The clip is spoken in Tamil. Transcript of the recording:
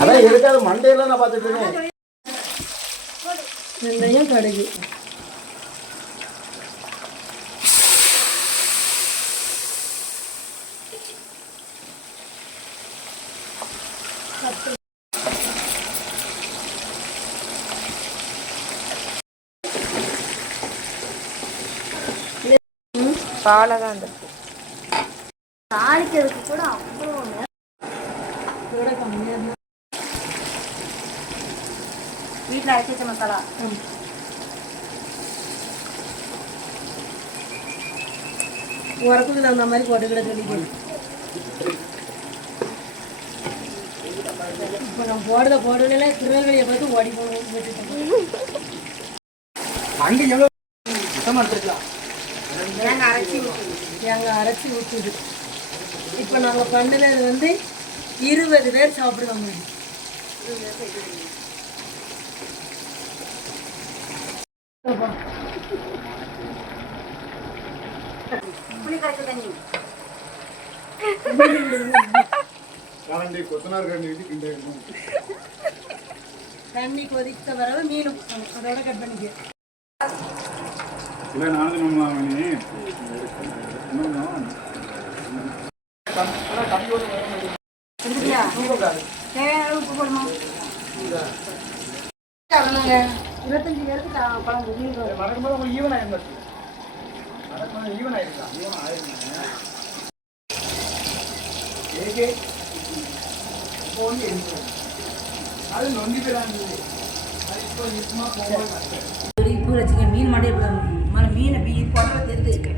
அதான் எடுக்காத மண்டையெல்லாம் நான் பார்த்துட்டு இருக்கேன். வெந்தயம் கடுகு பாலதான் இருக்கு. தாளிக்கிறதுக்கு கூட அவ்வளோ கூட கம்மியாக இருந்தால் வீட்டில் அரைச்சி வச்ச மசாலா. உரப்புக்கு அந்த மாதிரி போட்டுக்கிட சொல்லிக்கணும். இப்போ நான் போடுறதுல திருநெல்வேலியை பார்த்து ஓடி போகணும். அங்கே எவ்வளோ சுத்தமாக எடுத்துருக்கலாம். நாங்கள் அரைச்சி ஊற்றுது. இப்போ நாங்கள் பண்ணுறது வந்து 20 பேர் சாப்பிடுவாங்க. தண்ணி கொதித்த வரவு மீனும் அதோட கட் பண்ணிக்க. உப்பு போடணும். 25 பேருக்கு குழம்பு மீன் நடக்கும்போது உங்களுக்கு ஈவன் ஆயிருந்துச்சு. நடக்கும்போது ஈவன் ஆயிருக்கலாம். அது நொண்டி போயிடாது. இப்போ வச்சுக்க மீன் மாட்டே மீனை போட்டோ தெரிஞ்சு